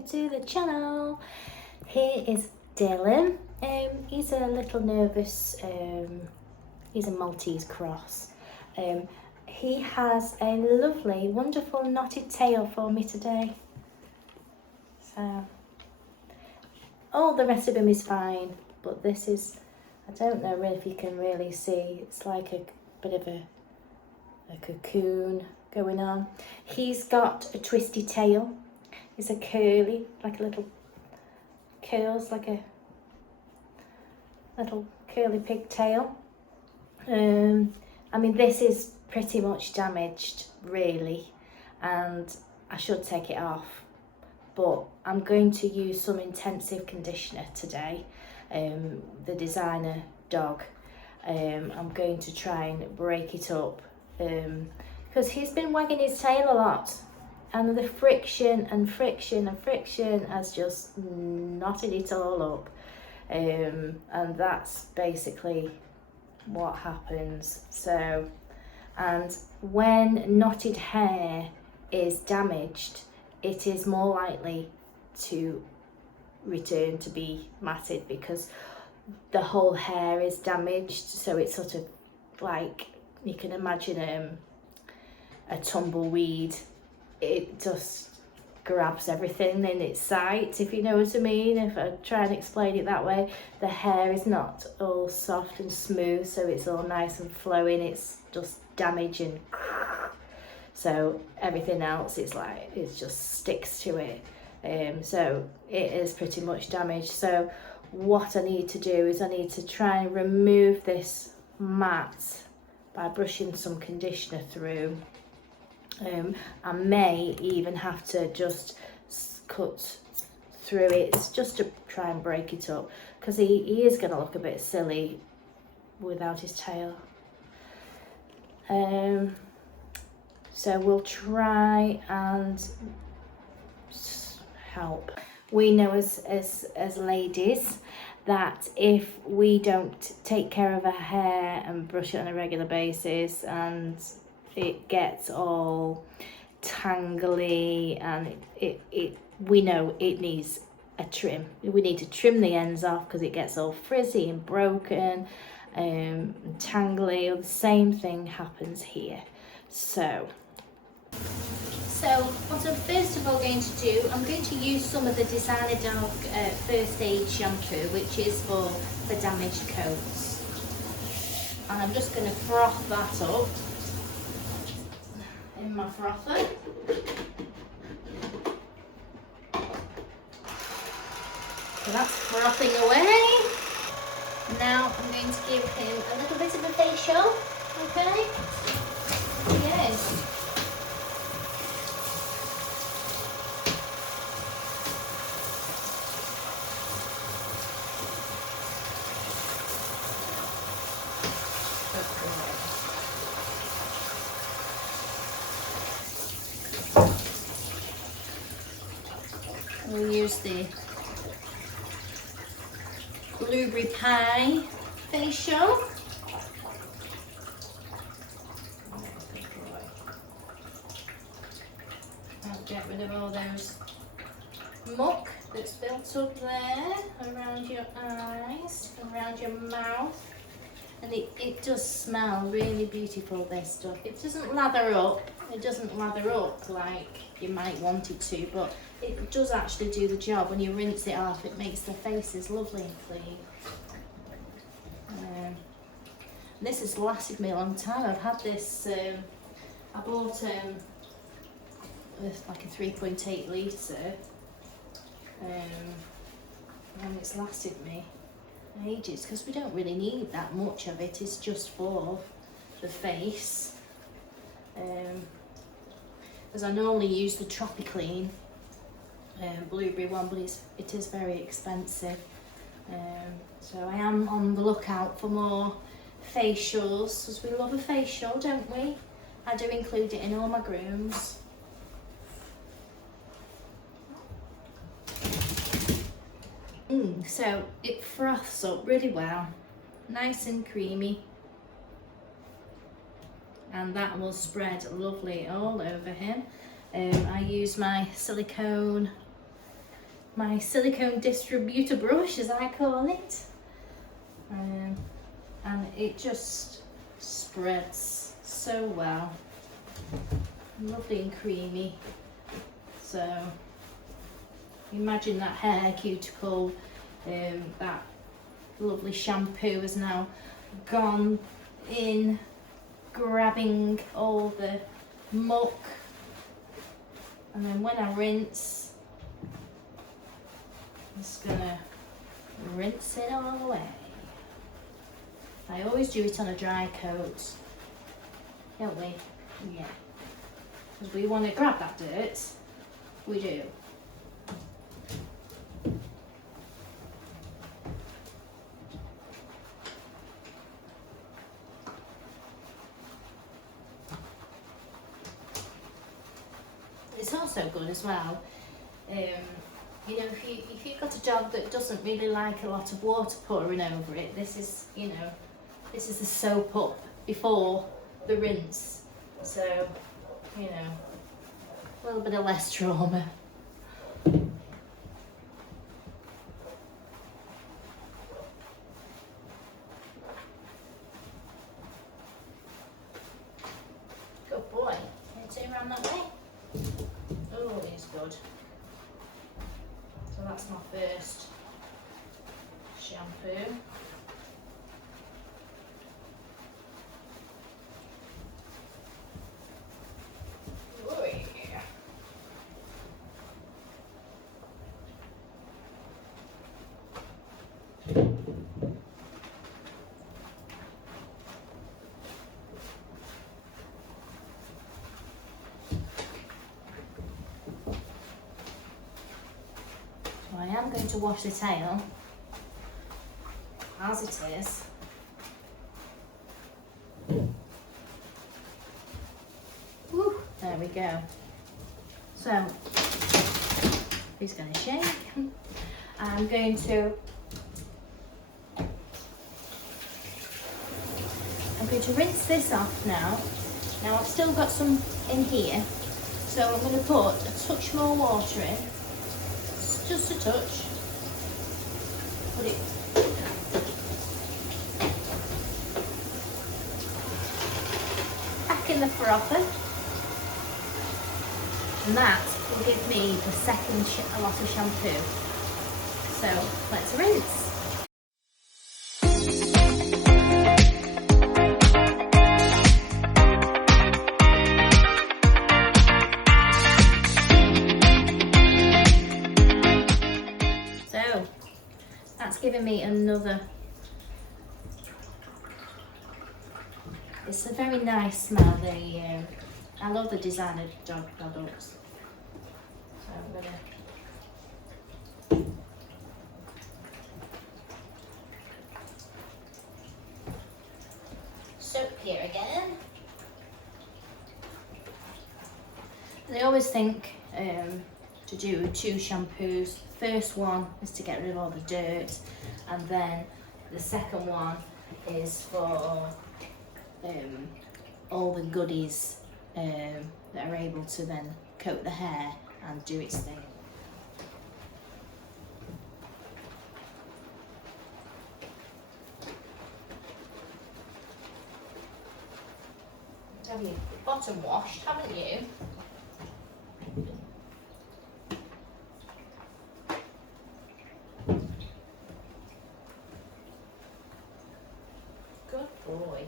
back to the channel. Here is Dylan. He's a little nervous. He's a Maltese cross. He has a lovely, wonderful knotted tail for me today. So, all the rest of him is fine, but this is, I don't know really if you can really see, it's like a bit of a cocoon going on. He's got a twisty tail. It's a curly, like a little curls, like a little curly pigtail. I mean, this is pretty much damaged, really, and I should take it off, but I'm going to use some intensive conditioner today, the designer dog. I'm going to try and break it up, because he's been wagging his tail a lot, and the friction has just knotted it all up, and that's basically what happens. So, and when knotted hair is damaged, it is more likely to return to be matted because the whole hair is damaged. So it's sort of like, you can imagine a tumbleweed. It just grabs everything in its sight, if you know what I mean. If I try and explain it that way, the hair is not all soft and smooth, so it's all nice and flowing. It's just damaged, and so everything else is like, it just sticks to it. So it is pretty much damaged. So what I need to do is I need to try and remove this mat by brushing some conditioner through. I may even have to just cut through it just to try and break it up, because he is going to look a bit silly without his tail. So we'll try and help. We know as ladies that if we don't take care of our hair and brush it on a regular basis, and it gets all tangly, and we know it needs a trim. We need to trim the ends off because it gets all frizzy and broken and tangly. The same thing happens here. So what I'm first of all going to do, I'm going to use some of the Designer Dog First Aid shampoo, which is for damaged coats, and I'm just going to froth that up in my frother. So that's frothing away. Now I'm going to give him a little bit of a facial, okay? Yes. We'll use the blueberry pie facial. I'll get rid of all those muck that's built up there around your eyes, around your mouth. And it does smell really beautiful, this stuff. It doesn't lather up. It doesn't lather up like you might want it to, but it does actually do the job. When you rinse it off, it makes the faces lovely and clean. This has lasted me a long time. I've had this, I bought like a 3.8 litre, and it's lasted me ages, because we don't really need that much of it. It's just for the face, because I normally use the Tropiclean blueberry one, but it is very expensive. So I am on the lookout for more facials, because we love a facial, don't we? I do include it in all my grooms. So it froths up really well, nice and creamy, and that will spread lovely all over him. I use my silicone my silicone distributor brush, as I call it, and it just spreads so well, lovely and creamy. So imagine that hair cuticle, that lovely shampoo has now gone in, grabbing all the muck, and then when I rinse, I'm just gonna rinse it all away. I always do it on a dry coat, don't we? Yeah, because we want to grab that dirt, we do. It's also good as well, you know, if you've got a dog that doesn't really like a lot of water pouring over it, this is, you know, this is the soap up before the rinse. So, you know, a little bit of less trauma. Good boy. Can you turn around that way? Oh, he's good. So that's my first shampoo. Oh yeah. I am going to wash the tail as it is. Woo, there we go. So, he's going to shake. I'm going to rinse this off now. Now I've still got some in here, so I'm going to put a touch more water in. Just a touch. Put it back in the frother, and that will give me the second lot of shampoo. So let's rinse. That's given me another, it's a very nice smell. I love the designer dog products. So I'm gonna soap here again. They always think to do 2 shampoos. First one is to get rid of all the dirt, and then the second one is for all the goodies that are able to then coat the hair and do its thing. Have you bottom washed, haven't you? Boy.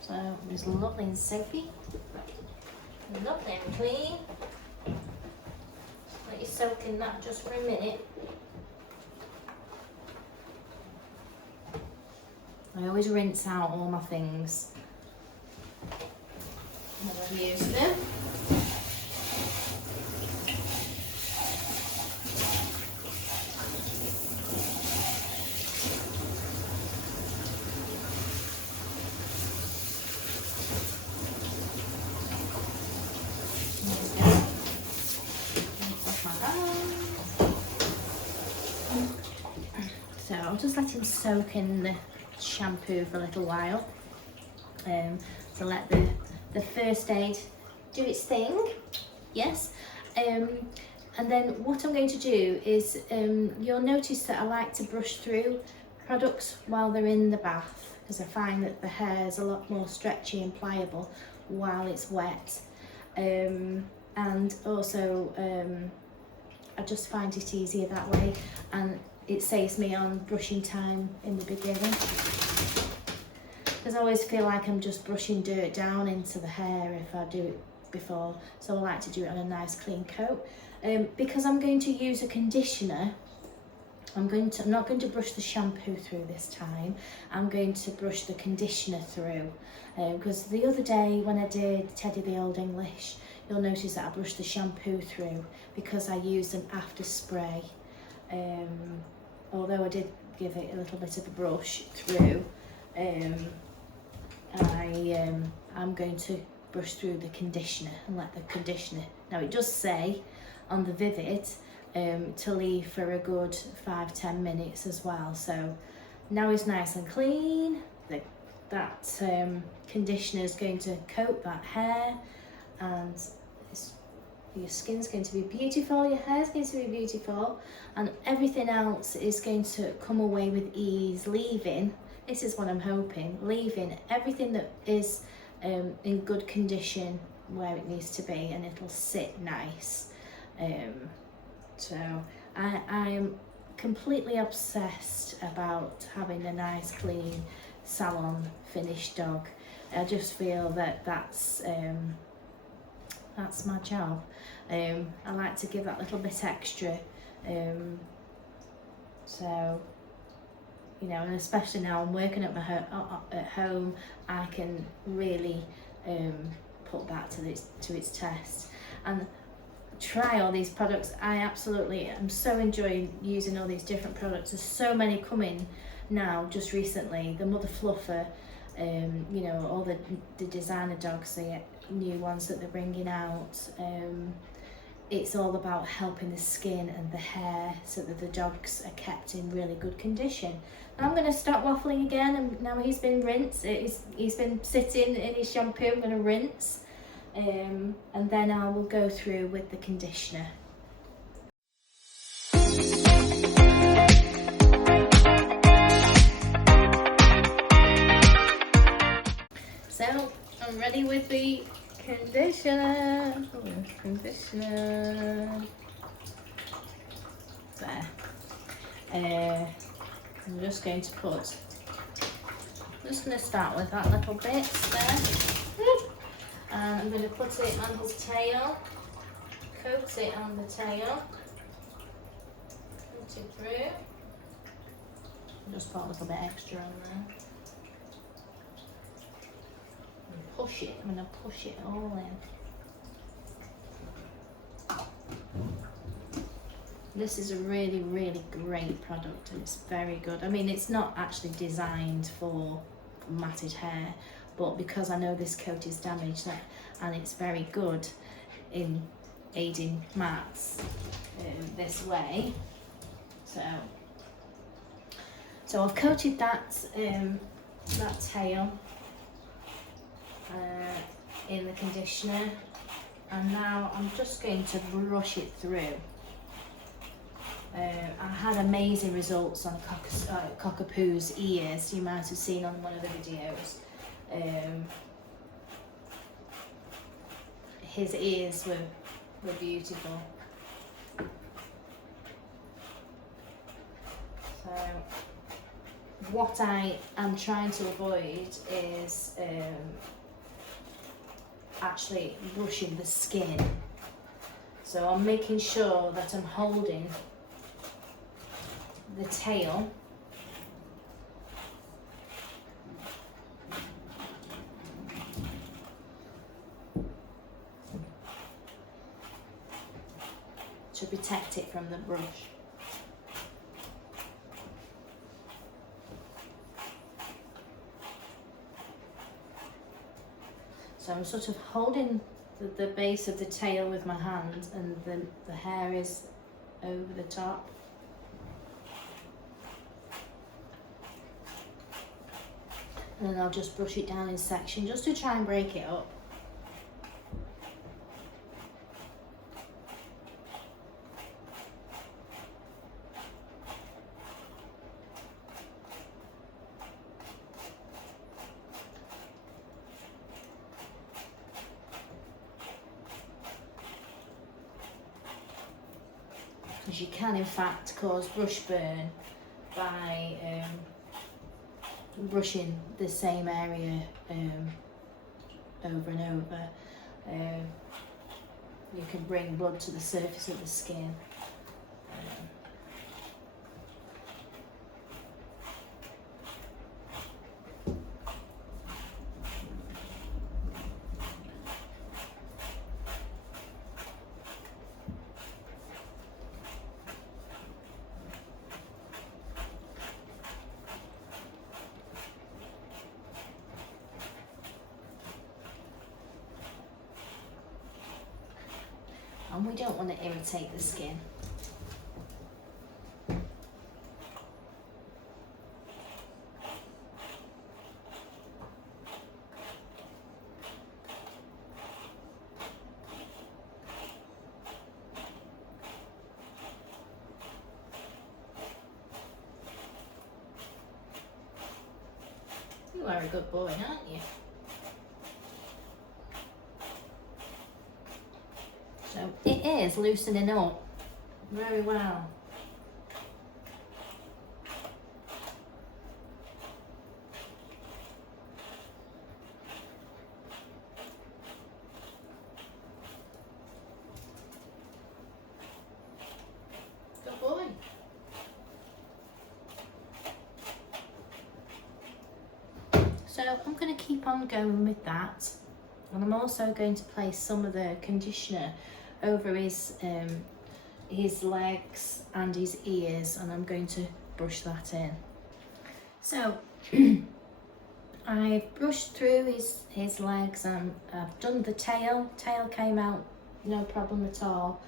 So it's lovely and soapy, lovely and clean. Let you soak in that just for a minute. I always rinse out all my things when I've used them. So I'll just let him soak in the shampoo for a little while, to let the first aid do its thing. Yes. And then what I'm going to do is, you'll notice that I like to brush through products while they're in the bath, because I find that the hair is a lot more stretchy and pliable while it's wet. And also I just find it easier that way, and it saves me on brushing time in the beginning, because I always feel like I'm just brushing dirt down into the hair if I do it before, so I like to do it on a nice clean coat. Because I'm going to use a conditioner, I'm not going to brush the shampoo through this time. I'm going to brush the conditioner through, because the other day when I did Teddy the Old English, you'll notice that I brushed the shampoo through because I used an after spray. Although I did give it a little bit of a brush through, I'm going to brush through the conditioner and let the conditioner, now it does say on the Vivid to leave for a good 5-10 minutes as well, so now it's nice and clean. That conditioner is going to coat that hair, and your skin's going to be beautiful, your hair's going to be beautiful, and everything else is going to come away with ease, leaving, this is what I'm hoping, leaving everything that is in good condition where it needs to be, and it'll sit nice. So I am completely obsessed about having a nice clean salon finished dog. I just feel that that's my job. I like to give that little bit extra, so you know, and especially now I'm working at home, I can really put that to its test and try all these products. I absolutely am so enjoying using all these different products. There's so many coming now just recently, the Mother Fluffer, you know, all the designer dogs, the new ones that they're bringing out. It's all about helping the skin and the hair so that the dogs are kept in really good condition. I'm going to stop waffling again, and now he's been rinsed, he's been sitting in his shampoo, I'm going to rinse, and then I will go through with the conditioner. So I'm ready with the conditioner. Conditioner. There. I'm just going to start with that little bit there. And I'm going to put it on his tail, coat it on the tail, put it through. Just put a little bit extra on there. And push it, I'm going to push it all in. This is a really, really great product, and it's very good. I mean, it's not actually designed for matted hair, but because I know this coat is damaged and it's very good in aiding mats this way. So I've coated that tail in the conditioner, and now I'm just going to brush it through. I had amazing results on Cockapoo's ears, you might have seen on one of the videos. His ears were beautiful. So what I am trying to avoid is actually brushing the skin. So I'm making sure that I'm holding the tail to protect it from the brush. So I'm sort of holding the base of the tail with my hand, and the hair is over the top. And then I'll just brush it down in sections just to try and break it up. as you can in fact cause brush burn by brushing the same area over and over. You can bring blood to the surface of the skin. And we don't want to irritate the skin. You are a good boy, aren't you? So it is loosening up very well. Good boy. So I'm going to keep on going with that, and I'm also going to place some of the conditioner over his legs and his ears, and I'm going to brush that in. So I've brushed through his legs, and I've done the tail. Tail came out no problem at all.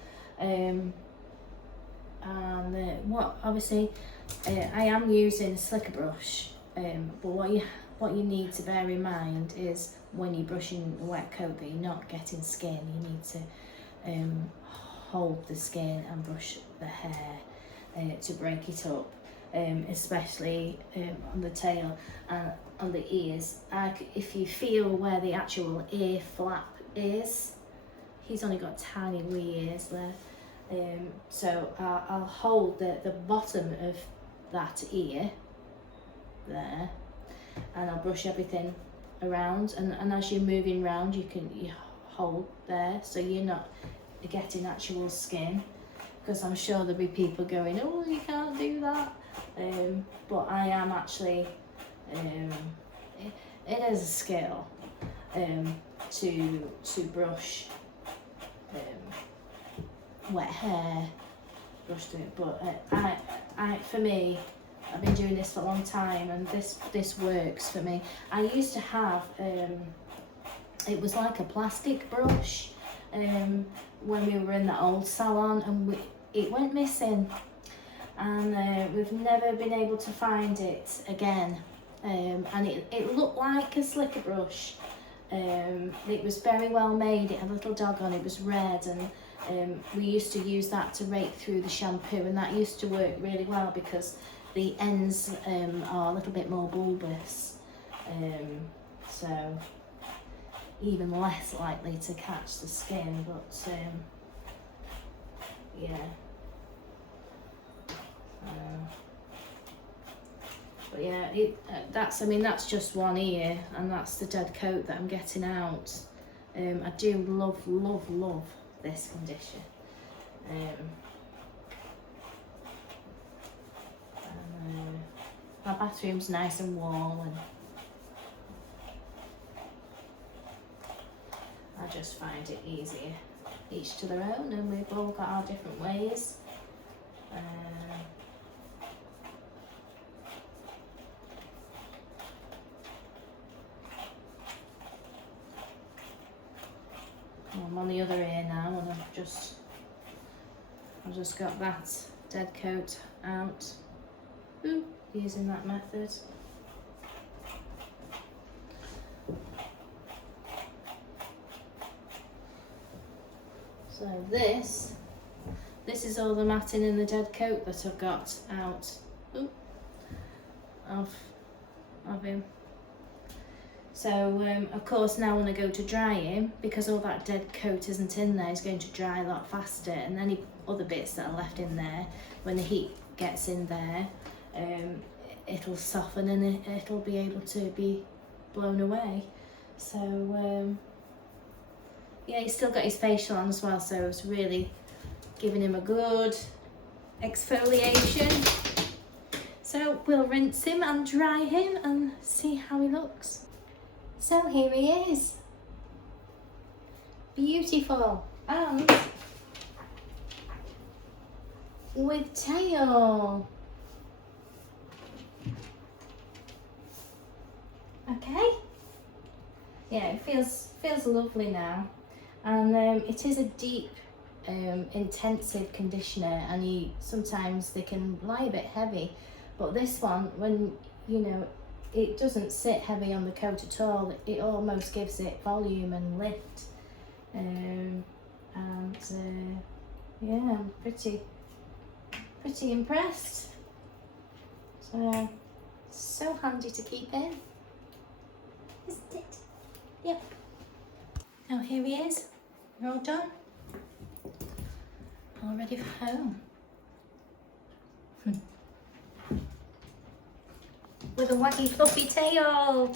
What obviously I am using a slicker brush, but what you need to bear in mind is when you're brushing a wet coat that you're not getting skin. You need to hold the skin and brush the hair to break it up, especially on the tail and on the ears. If you feel where the actual ear flap is, he's only got tiny wee ears there, so I'll hold the bottom of that ear there, and I'll brush everything around, and as you're moving around you hold there so you're not getting actual skin, because I'm sure there'll be people going, oh, you can't do that, but I am actually it is a skill to brush wet hair, brush through it, but for me, I've been doing this for a long time, and this works for me. I used to have it was like a plastic brush when we were in the old salon, and it went missing, and we've never been able to find it again, and it looked like a slicker brush. It was very well made. It had a little dog on it. It was red, and we used to use that to rake through the shampoo, and that used to work really well because the ends are a little bit more bulbous, so even less likely to catch the skin, but yeah. But yeah, that's just one ear, and that's the dead coat that I'm getting out. I do love this condition. My bathroom's nice and warm, and I just find it easier. Each to their own, and we've all got our different ways. I'm on the other ear now, and I've just got that dead coat out. Ooh, using that method. So this is all the matting in the dead coat that I've got out of him. So of course now when I go to dry him, because all that dead coat isn't in there, he's going to dry a lot faster, and any other bits that are left in there, when the heat gets in there, it'll soften and it'll be able to be blown away. So yeah, he's still got his facial on as well, so it's really giving him a good exfoliation. So we'll rinse him and dry him and see how he looks. So here he is. Beautiful. And with tail. Okay. Yeah, it feels lovely now. And it is a deep intensive conditioner, and sometimes they can lie a bit heavy, but this one, when you know, it doesn't sit heavy on the coat at all. It almost gives it volume and lift, and yeah, I'm pretty impressed. So handy to keep in, isn't it? Yep. Now here he is. We're all done. All ready for home. With a wacky fluffy tail.